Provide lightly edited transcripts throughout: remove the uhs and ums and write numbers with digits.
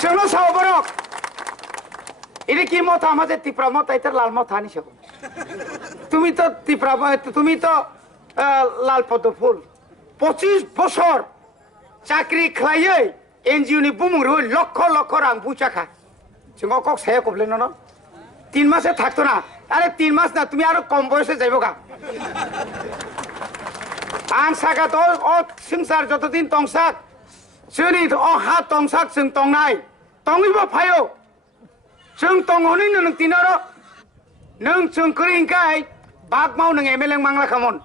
जोंनो साव बरक ini কি মত আমাদের ত্রিপুরা মত এটা লাল মত আনিস তুমি তো ত্রিপুরা তুমি তো লাল পদ্ম ফুল 25 বছর চাকরি খাইয়ে এনজিও নি বুমুং রই লক্ষ লক্ষ রাং বুচাখা जों কক সায়া কবলেন না 3 মাসে থাকতো না আরে 3 মাস না তুমি আরো কম বয়সে যাইবো গা आं सागा तो ओ संसार जतदिन तंसाक जोंनि ओ हा तंसाक जों तंनाय तंगिबो फायो जों तंगहनै नों तिनारो नों जोंखरि इंकाय बाग माव नों एमएलए मांगला खामन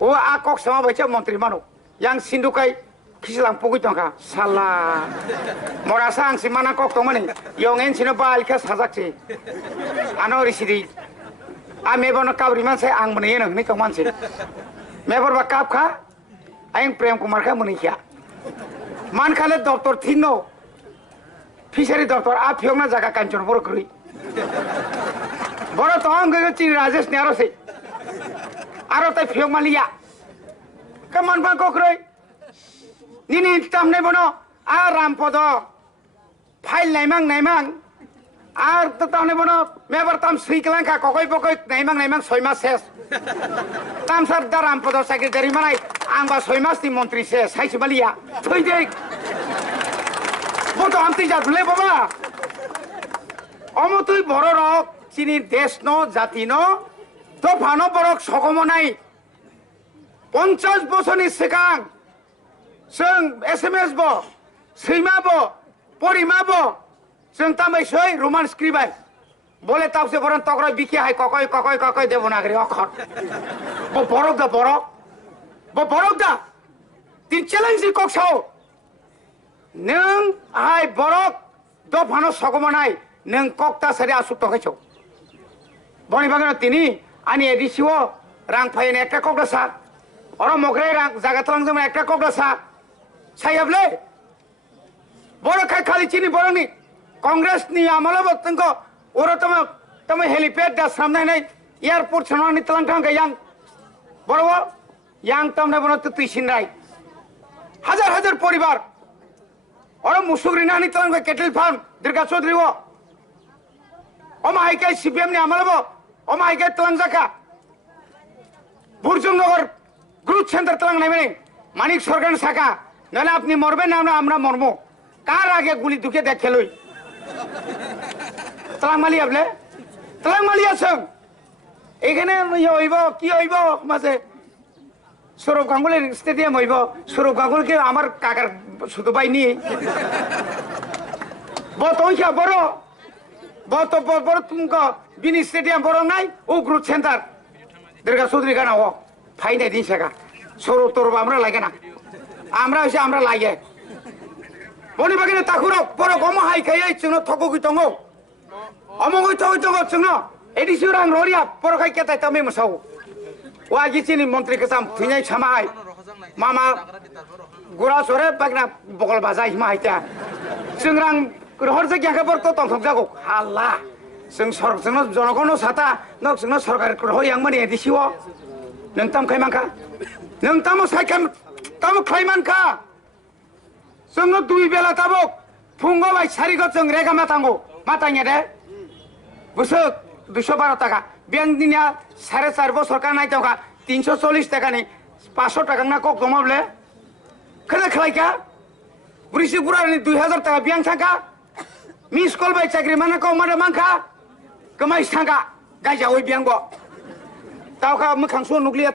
ओ आ कक समा बायचा मन्त्रि मानो yang sindukai kislang pugui tongka साला मरासा आं सिमाना कक तंमानि यं एन सिनो बालका साजाकसि आनो रिसिदि आ मेबनो काबरि मानसे आं मने नोंनि तंमानसि मेबर बा काप खा आयं प्रेम कुमार खा मुनिखिया मान खाले डॉक्टर थिनो फिशारी डॉक्टर आ फियंगना जागा कांचन बर करि बरो तो आं गयो चि राजेश नेरो से आरो ताय फियंग मालिया कमान बा कोख्रै निनि तामने बनो आ रामपद फाइल नायमां आर तो तामने बनो मेबर ताम श्रीकलांका ककय बकय नायमां 6 मास शेष तामसार दाराम पद सेक्रेटारि मानाय आंबा 6 मासनि मन्त्रि से साइस मालिया थैदे बतो आमति जादुले बाबा अमतुय बर रक चिनि देश न जाति न तो फानो बरक सकमनाय 50 बोसोरनि सिगां जों एसएमएस बो सैमा बो परिमा बो जों तामैसै रोमान स्क्रिबाय बोले तब से बरन तगरा बिखे हाय ककय ककय ककय देवनागरी अक्षर बो बरक दा तीन चैलेंज कक्सौ नों हाय बरक दफानो सगमनाय नों कक्ता सारे आसु तकायछौ बनि बागान तिनि आनि एडिसिओ रां फायने एकटा कक्रासा अर मगरे रां जागातलां जों एकटा कक्रासा सायाबले बरखाय खालि चिनि बरनि कांग्रेस नि आमलाबो तंको ओरो तम हेलीपैड दा सामने नै एयरपोर्ट सनानि तलां थांगा yang बरवा yang तमने बनो तुइसिनराय हजार परिवार और मुसुगरी नानि तलां केटल फार्म दुर्गा चौधरी वो अमाइके सीपीएम नि आमलाबो अमाइके तलां जाका बुरजंगनगर ग्रुप सेंटर तलां नायमे मानिक सरकार साका नाले अपनी मरबे ना আমরা মরমো কার আগে গুলি দুকে দেখেলই तलांगमाली आपले तलांगमाली आसों एखाने हईब कि हईब मासे सौरभ गांगुली स्टेडियम हईब सौरभ गांगुली के आमार काकार शुधु बायनी बतंखिया बड़ बत बड़ तुमको बिनी स्टेडियम बड़ नाई ओ ग्रुप सेंटर दुर्गा चौधरी गाना हो फाइनाय दिन सेका सौरभ तौरभ आमरा लागे ना आमरा हইছে आमरा लागे बनि बागिने ताकुरो बड़ गम हाइखायै जोंनो थगगि दङो अमगै थगै दङ जोंनो एडिसिओ रां ररिया बरखाय केताय तमे मसाव वागिचिनि मन्त्रि केसाम थैनाय सामाय मामा गुरा सरे बागना बगल बाजाय माइता जों रां हरजे ग्याखा बरतो तंथक जागौ हाल्ला जों जोंनो जनगण साता नक जोंनो सरकार होयां माने एडिसिओ नों ताम खायमानखा नों ताम सायखाम ताम खायमानखा जोंनो दुइ बेला ताबक फुंगो बाय सारिगो जों रेगा मातांगो मातांगे दे बुसुक 212 টাকা ব্যাংক দিনা 4.5 বছর কা নাই টাকা 340 টাকা নি 500 টাকা না কক জমাবলে খনে খাইকা বুড়িসি বুড়ানি 2000 টাকা ব্যাংক থাকা মিস কল বাই চাকরি মানে কও মানে মানখা কমাই থাকা গাইজা ওই ব্যাংক তাওকা মখাং সো নুকলিয়া